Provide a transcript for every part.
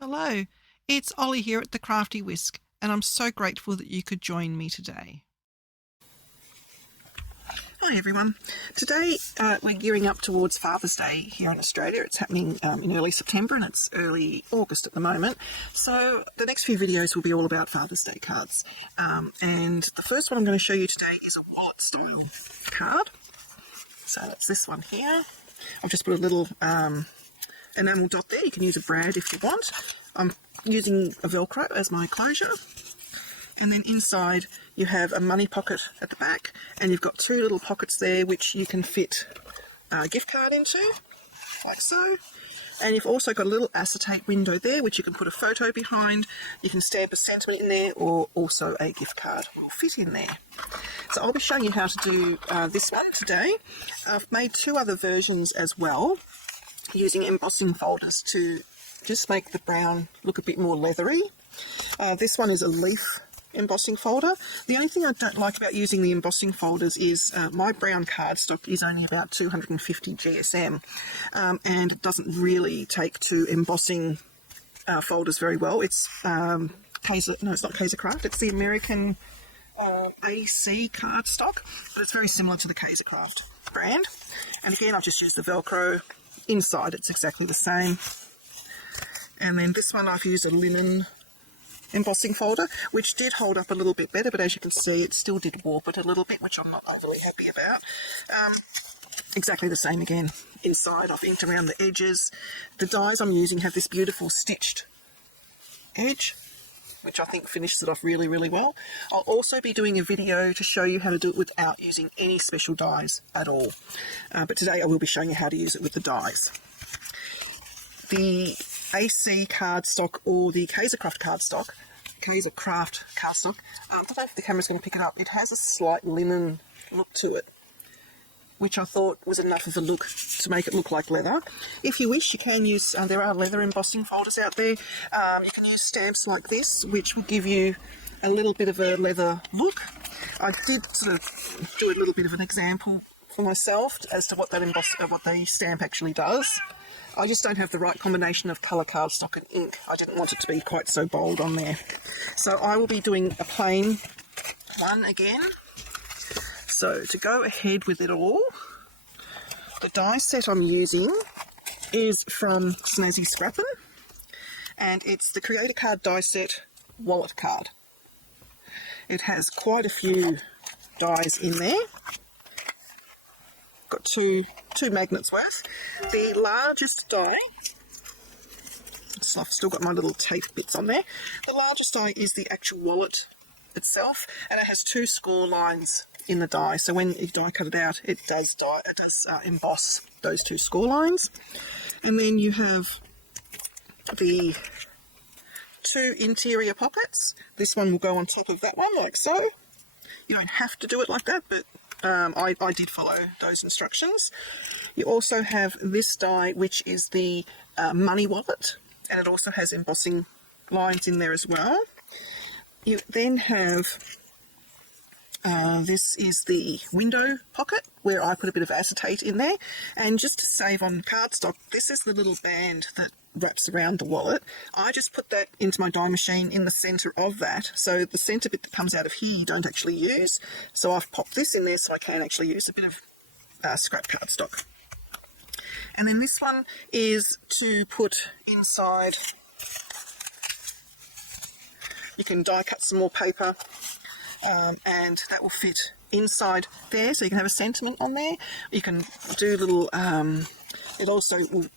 Hello, it's Ollie here at the Crafty Whisk, and I'm so grateful that you could join me today. Hi everyone. Today we're gearing up towards Father's Day here in Australia. It's happening in early September and it's early August at the moment. So the next few videos will be all about Father's Day cards. And the first one I'm going to show you today is a wallet style card. So that's this one here. I've just put a little enamel dot there. You can use a brad if you want. I'm using a Velcro as my closure. And then inside you have a money pocket at the back, and you've got two little pockets there which you can fit a gift card into, like so. And you've also got a little acetate window there which you can put a photo behind. You can stamp a sentiment in there, or also a gift card will fit in there. So I'll be showing you how to do this one today. I've made two other versions as well, using embossing folders to just make the brown look a bit more leathery. This one is a leaf embossing folder. The only thing I don't like about using the embossing folders is my brown cardstock is only about 250 GSM, and it doesn't really take to embossing folders very well. It's it's not Kaiser Craft, it's the American AC cardstock, but it's very similar to the Kaiser Craft brand. And again, I've just used the Velcro. Inside it's exactly the same. And then this one I've used a linen embossing folder, which did hold up a little bit better, but as you can see it still did warp it a little bit, which I'm not overly happy about. Exactly the same again. Inside I've inked around the edges. The dies I'm using have this beautiful stitched edge, which I think finishes it off really, really well. I'll also be doing a video to show you how to do it without using any special dies at all. But today I will be showing you how to use it with the dies. The AC cardstock or the Kaiser Craft cardstock, I don't know if the camera's going to pick it up, it has a slight linen look to it, which I thought was enough of a look to make it look like leather. If you wish, you can use, there are leather embossing folders out there. You can use stamps like this, which will give you a little bit of a leather look. I did sort of do a little bit of an example for myself as to what that what the stamp actually does. I just don't have the right combination of colour cardstock and ink. I didn't want it to be quite so bold on there. So I will be doing a plain one again. So to go ahead with it all, the die set I'm using is from Snazzy Scrappin', and it's the Creator Card die set wallet card. It has quite a few dies in there. Got two magnets worth. The largest die, so I've still got my little tape bits on there. The largest die is the actual wallet itself, and it has two score lines in the die. So when you die cut it out, it does emboss those two score lines. And then you have the two interior pockets. This one will go on top of that one, like so. You don't have to do it like that, but I did follow those instructions. You also have this die, which is the money wallet, and it also has embossing lines in there as well. You then have this is the window pocket, where I put a bit of acetate in there, and just to save on cardstock, this is the little band that wraps around the wallet. I just put that into my die machine in the centre of that, so the centre bit that comes out of here you don't actually use. So I've popped this in there so I can actually use a bit of scrap cardstock. And then this one is to put inside. You can die cut some more paper, and that will fit inside there, so you can have a sentiment on there. You can do little, it also will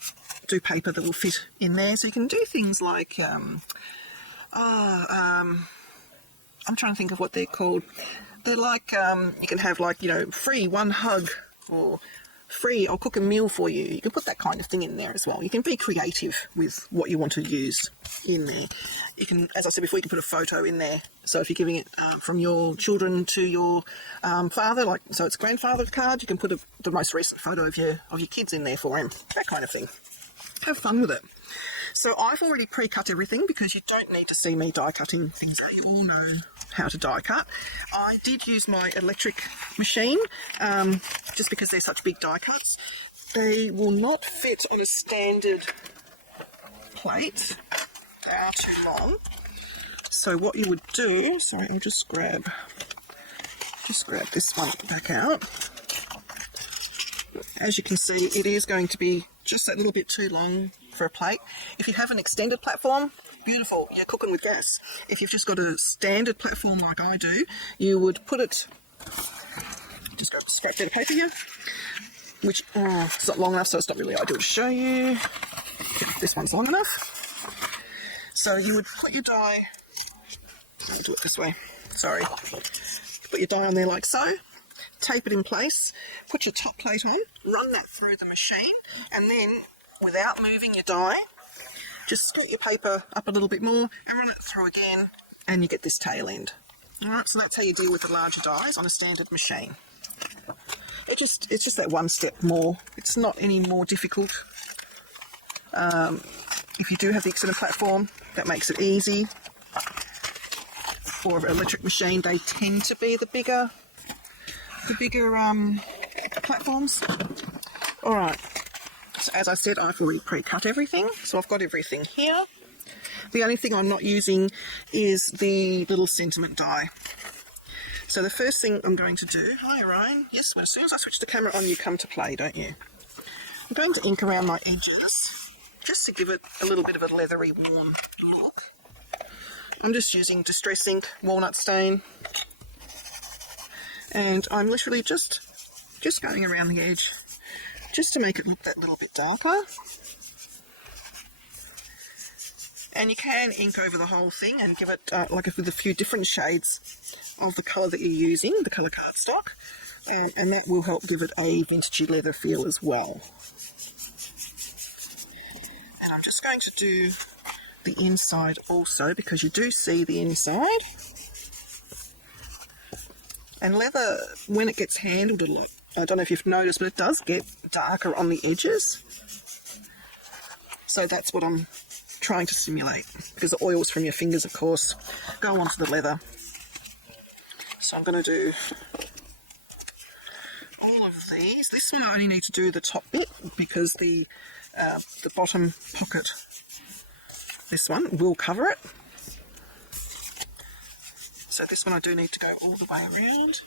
do paper that will fit in there, so you can do things like, I'm trying to think of what they're called. They're like, you can have like, free one hug, or free, I'll cook a meal for you. You can put that kind of thing in there as well. You can be creative with what you want to use in there. You can, as I said before, you can put a photo in there. So if you're giving it from your children to your father, like, so it's grandfather's card, you can put the most recent photo of your kids in there for him. That kind of thing. Have fun with it. So I've already pre-cut everything because you don't need to see me die cutting things out. You all know how to die cut. I did use my electric machine just because they're such big die cuts. They will not fit on a standard plate. are too long. So what you would do, sorry, I'll just grab this one back out. As you can see, it is going to be just that little bit too long for a plate. If you have an extended platform, beautiful, you're cooking with gas. If you've just got a standard platform like I do, you would put it, just got a scrap bit of paper here, which it's not long enough, so it's not really ideal to show you. This one's long enough. So you would put your die, I'll do it this way, sorry. Put your die on there like so, tape it in place, put your top plate on, run that through the machine, and then without moving your die, just scoot your paper up a little bit more and run it through again, and you get this tail end. Alright, so that's how you deal with the larger dies on a standard machine. It's just that one step more. It's not any more difficult. If you do have the extended platform, that makes it easy. For an electric machine, they tend to be the bigger platforms. Alright, so as I said, I've already pre-cut everything, so I've got everything here. The only thing I'm not using is the little sentiment die. So the first thing I'm going to do, hi Ryan, yes, well, as soon as I switch the camera on, you come to play, don't you? I'm going to ink around my edges, just to give it a little bit of a leathery, warm look. I'm just using Distress Ink Walnut Stain, and I'm literally just going around the edge, just to make it look that little bit darker. And you can ink over the whole thing and give it like with a few different shades of the colour that you're using, the colour cardstock, and that will help give it a vintagey leather feel as well. And I'm just going to do the inside also, because you do see the inside. And leather, when it gets handled a lot, I don't know if you've noticed, but it does get darker on the edges. So that's what I'm trying to simulate, because the oils from your fingers, of course, go onto the leather. So I'm going to do all of these. This one I only need to do the top bit, because the bottom pocket, this one, will cover it. So this one I do need to go all the way around.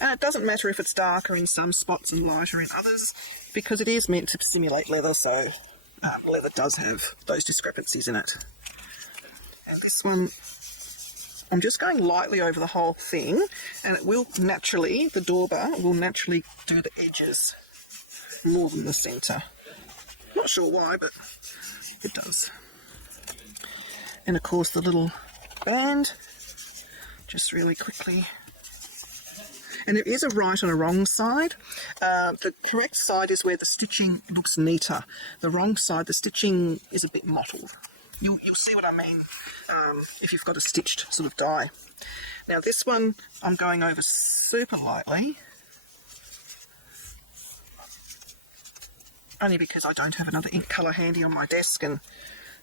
And it doesn't matter if it's darker in some spots and lighter in others, because it is meant to simulate leather, so leather does have those discrepancies in it. And this one, I'm just going lightly over the whole thing, and it will naturally, the door bar will naturally do the edges more than the centre. Not sure why, but it does. And of course the little band, just really quickly. And there is a right and a wrong side. The correct side is where the stitching looks neater. The wrong side, the stitching is a bit mottled. You'll see what I mean if you've got a stitched sort of die. Now this one I'm going over super lightly, only because I don't have another ink colour handy on my desk, and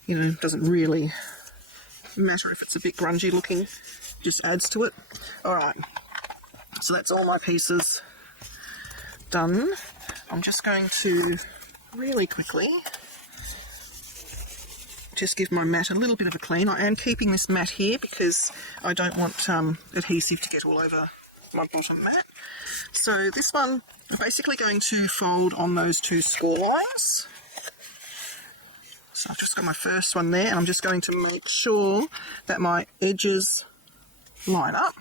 you know, it doesn't really matter if it's a bit grungy looking, just adds to it. Alright, so that's all my pieces done. I'm just going to really quickly just give my mat a little bit of a clean. I am keeping this mat here because I don't want adhesive to get all over my bottom mat. So this one, I'm basically going to fold on those two score lines. So I've just got my first one there, and I'm just going to make sure that my edges line up,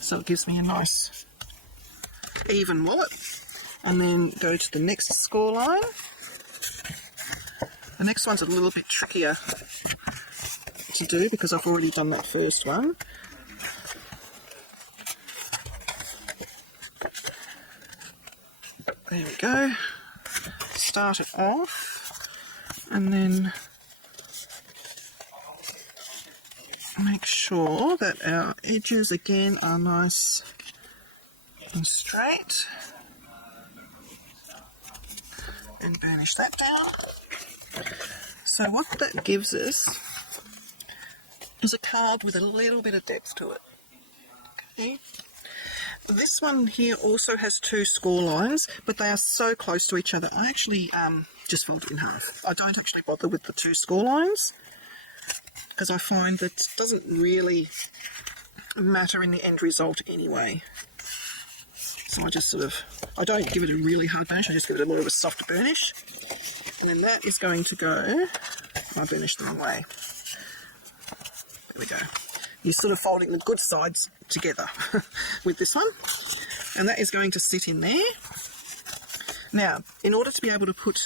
so it gives me a nice even wallet. And then go to the next score line. The next one's a little bit trickier to do because I've already done that first one. There we go. Start it off, and then make sure that our edges again are nice and straight, and burnish that down. So what that gives us is a card with a little bit of depth to it. Okay. This one here also has two score lines, but they are so close to each other. I actually just fold it in half. I don't actually bother with the two score lines. because I find that it doesn't really matter in the end result anyway. So I just I don't give it a really hard burnish, I just give it a more of a soft burnish. And then that is going to go, I burnished the wrong way. There we go. You're sort of folding the good sides together with this one. And that is going to sit in there. Now, in order to be able to put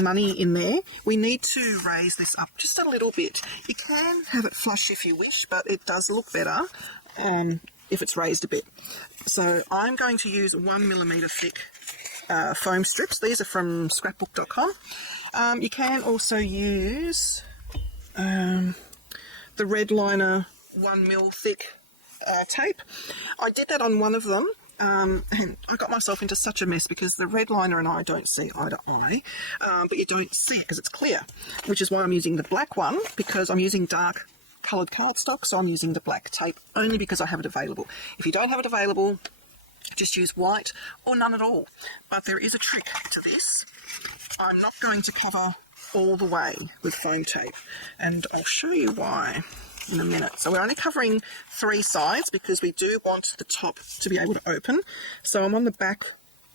money in there, we need to raise this up just a little bit. You can have it flush if you wish, but it does look better if it's raised a bit. So I'm going to use 1mm thick foam strips. These are from scrapbook.com. You can also use the red liner 1mm thick tape. I did that on one of them. And I got myself into such a mess because the red liner and I don't see eye to eye, but you don't see it because it's clear, which is why I'm using the black one, because I'm using dark coloured cardstock, so I'm using the black tape only because I have it available. If you don't have it available, just use white or none at all. But there is a trick to this. I'm not going to cover all the way with foam tape, and I'll show you why in a minute. So we're only covering 3 sides because we do want the top to be able to open. So I'm on the back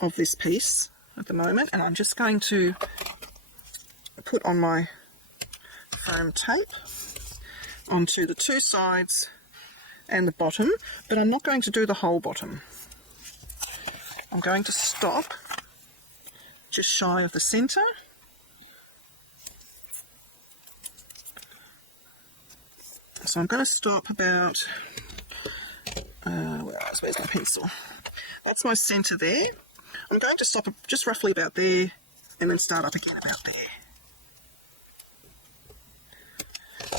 of this piece at the moment, and I'm just going to put on my foam tape onto the 2 sides and the bottom, but I'm not going to do the whole bottom. I'm going to stop just shy of the centre. So I'm going to stop about, where's my pencil? That's my centre there. I'm going to stop just roughly about there and then start up again about there.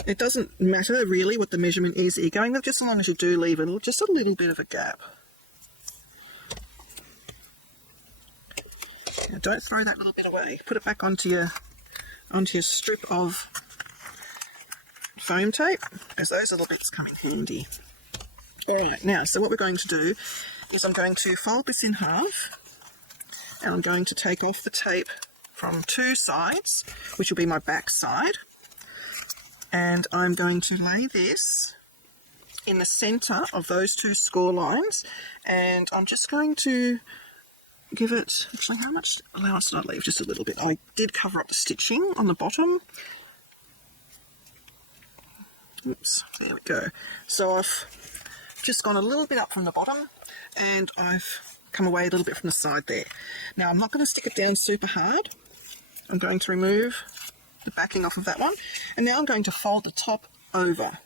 It doesn't matter really what the measurement is that you're going with, just as long as you do leave just a little bit of a gap. Now don't throw that little bit away. Put it back onto your strip of foam tape, as those little bits come in handy. Alright, now, so what we're going to do is I'm going to fold this in half, and I'm going to take off the tape from 2 sides, which will be my back side, and I'm going to lay this in the centre of those 2 score lines, and I'm just going to give it, actually how much allowance did I leave? Just a little bit. I did cover up the stitching on the bottom. Oops, there we go. So I've just gone a little bit up from the bottom, and I've come away a little bit from the side there. Now I'm not going to stick it down super hard. I'm going to remove the backing off of that one, and now I'm going to fold the top over.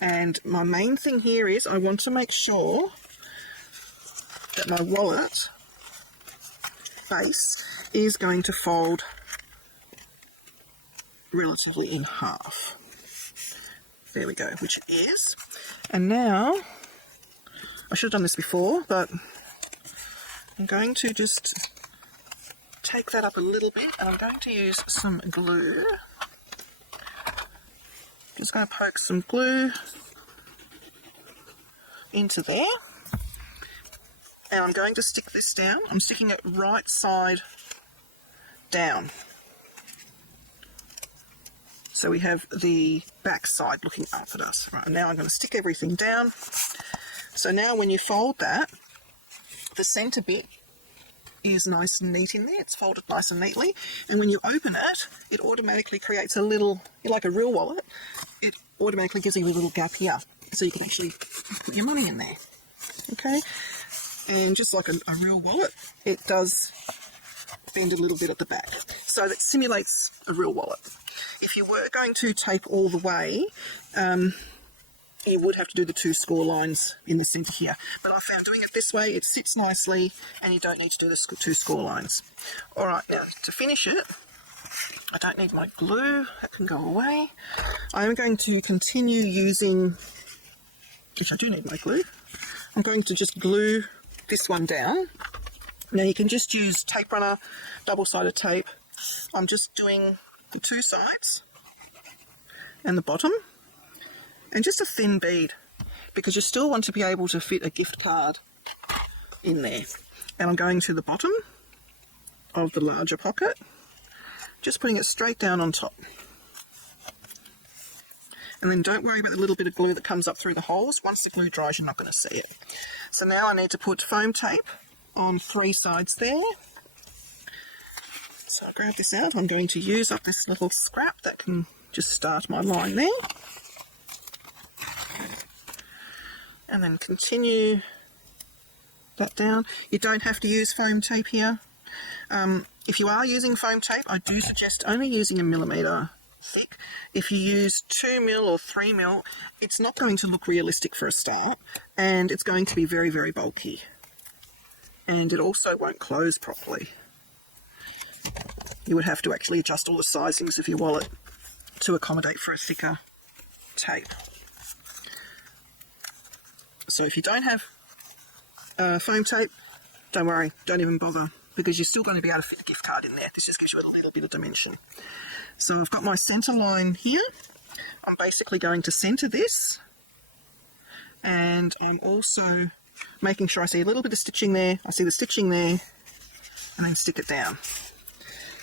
And my main thing here is I want to make sure that my wallet base is going to fold relatively in half. There we go, which it is. And now, I should have done this before, but I'm going to just take that up a little bit, and I'm going to use some glue. Just going to poke some glue into there. And I'm going to stick this down. I'm sticking it right side down. So we have the back side looking up at us. Right, and now I'm going to stick everything down. So now when you fold that, the centre bit is nice and neat in there. It's folded nice and neatly. And when you open it, it automatically creates a little, like a real wallet, it automatically gives you a little gap here. So you can actually put your money in there. Okay? And just like a real wallet, it does bend a little bit at the back. So that simulates a real wallet. If you were going to tape all the way, you would have to do the 2 score lines in the centre here. But I found doing it this way, it sits nicely, and you don't need to do the 2 score lines. Alright, now to finish it, I don't need my glue, that can go away. I'm going to continue using, which I do need my glue, I'm going to just glue this one down. Now you can just use tape runner, double-sided tape. I'm just doing the 2 sides and the bottom, and just a thin bead, because you still want to be able to fit a gift card in there. And I'm going to the bottom of the larger pocket, just putting it straight down on top. And then don't worry about the little bit of glue that comes up through the holes. Once the glue dries, you're not going to see it. So now I need to put foam tape on 3 sides there. So I'll grab this out. I'm going to use up this little scrap that can just start my line there. And then continue that down. You don't have to use foam tape here. If you are using foam tape, I do suggest only using 1mm thick. If you use 2mm or 3mm, it's not going to look realistic for a start, and it's going to be very, very bulky. And it also won't close properly. You would have to actually adjust all the sizings of your wallet to accommodate for a thicker tape. So if you don't have foam tape, don't worry, don't even bother, because you're still going to be able to fit a gift card in there. This just gives you a little bit of dimension. So I've got my centre line here. I'm basically going to centre this, and I'm also making sure I see a little bit of stitching there, I see the stitching there, and then stick it down.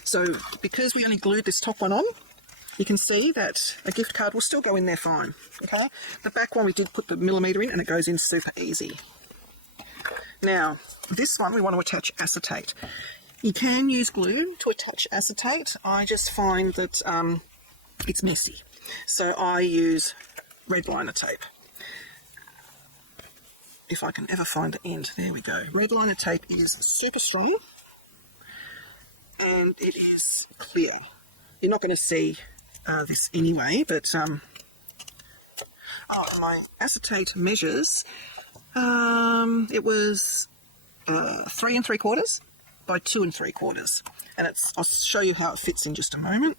So because we only glued this top one on, you can see that a gift card will still go in there fine, okay? The back one we did put the millimetre in and it goes in super easy. Now, this one we want to attach acetate. You can use glue to attach acetate. I just find that it's messy. So I use red liner tape. If I can ever find the end, there we go. Red liner tape is super strong and it is clear. You're not going to see this anyway, but my acetate measures, it was 3 3/4 by 2 3/4, and I'll show you how it fits in just a moment.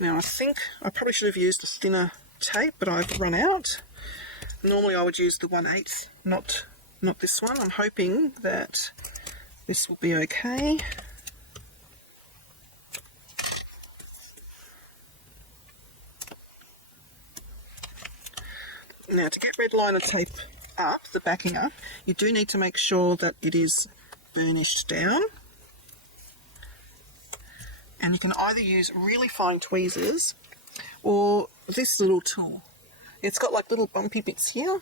Now I think I probably should have used a thinner tape, but I've run out. Normally I would use the 1/8, not this one. I'm hoping that this will be okay. Now to get red liner tape up, the backing up, you do need to make sure that it is burnished down. And you can either use really fine tweezers or this little tool. It's got like little bumpy bits here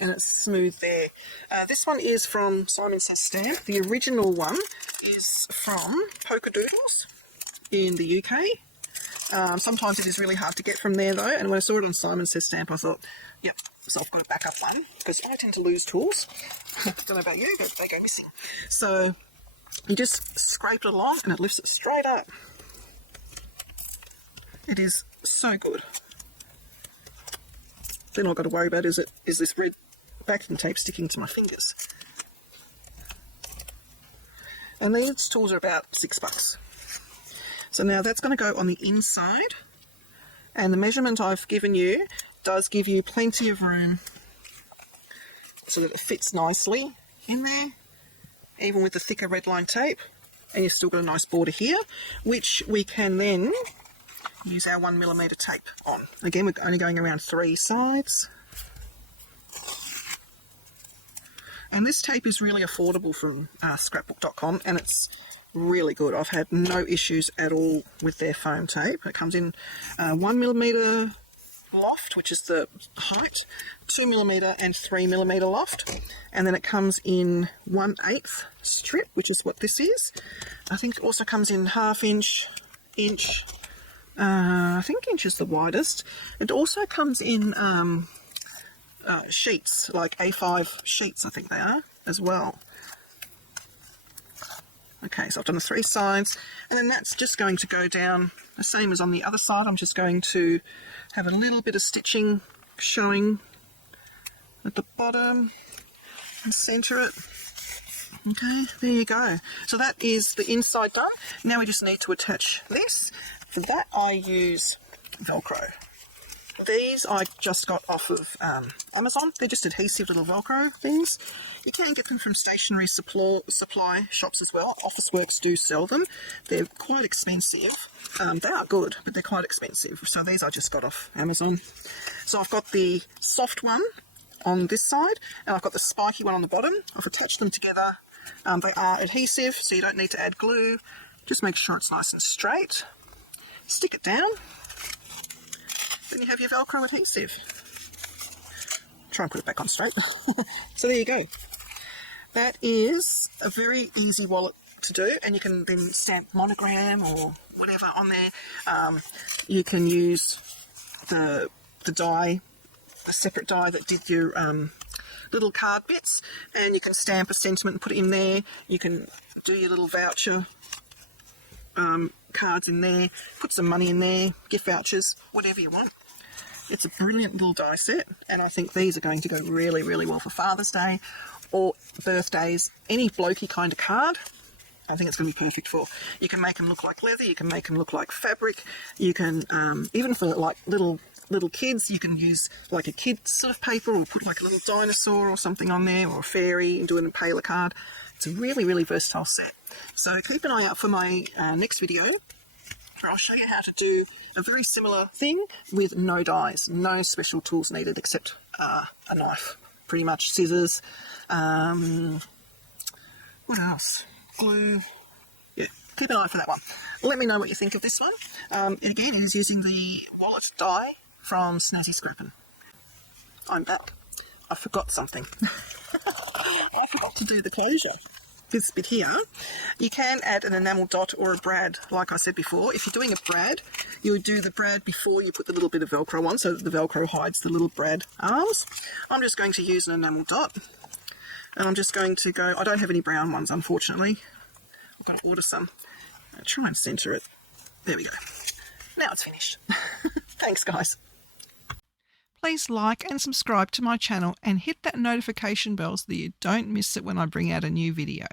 and it's smooth there. This one is from Simon Says Stamp. The original one is from Polka Doodles in the UK. Sometimes it is really hard to get from there though, and when I saw it on Simon Says Stamp I thought, yep, so I've got a backup one, because I tend to lose tools. I don't know about you, but they go missing. So you just scrape it along and it lifts it straight up. It is so good. Then all I've got to worry about is this red backing tape sticking to my fingers. And these tools are about $6. So now that's going to go on the inside, and the measurement I've given you does give you plenty of room so that it fits nicely in there, even with the thicker red line tape, and you've still got a nice border here, which we can then use our 1mm tape on. Again, we're only going around 3 sides. And this tape is really affordable from scrapbook.com, and it's really good. I've had no issues at all with their foam tape. It comes in 1mm loft, which is the height, 2mm and 3mm loft, and then it comes in 1/8 strip, which is what this is. I think it also comes in 1/2 inch, I think inch is the widest. It also comes in sheets, like A5 sheets, I think they are, as well. Okay, so I've done the 3 sides, and then that's just going to go down the same as on the other side. I'm just going to have a little bit of stitching showing at the bottom and centre it. Okay, there you go. So that is the inside done. Now we just need to attach this. For that I use Velcro. These I just got off of Amazon. They're just adhesive little Velcro things. You can get them from stationery supply shops as well. Officeworks do sell them. They're quite expensive. They are good, but they're quite expensive. So these I just got off Amazon. So I've got the soft one on this side, and I've got the spiky one on the bottom. I've attached them together. They are adhesive, so you don't need to add glue. Just make sure it's nice and straight. stick it down, then you have your Velcro adhesive. Try and put it back on straight. So there you go. That is a very easy wallet to do, and you can then stamp monogram or whatever on there. You can use the die, a separate die that did your little card bits, and you can stamp a sentiment and put it in there. You can do your little voucher cards in there, put some money in there, gift vouchers, whatever you want. It's a brilliant little die set, and I think these are going to go really, really well for Father's Day or birthdays, any blokey kind of card. I think it's going to be perfect for. You can make them look like leather, you can make them look like fabric, you can, even for like little kids, you can use like a kid sort of paper, or put like a little dinosaur or something on there, or a fairy, and do an impaler card. It's a really, really versatile set. So keep an eye out for my next video, where I'll show you how to do a very similar thing with no dies, no special tools needed except a knife, pretty much, scissors, what else? Glue. Yeah, keep an eye for that one. Let me know what you think of this one. And again, it is using the wallet die from Snazzy Scrappin'. I'm back. I forgot something. I forgot to do the closure. This bit here, you can add an enamel dot or a brad, like I said before. If you're doing a brad, you would do the brad before you put the little bit of Velcro on, so that the Velcro hides the little brad arms. I'm just going to use an enamel dot, and I'm just going to go, I don't have any brown ones, unfortunately. I've got to order some. I'll try and centre it. There we go. Now it's finished. Thanks, guys. Please like and subscribe to my channel and hit that notification bell so that you don't miss it when I bring out a new video.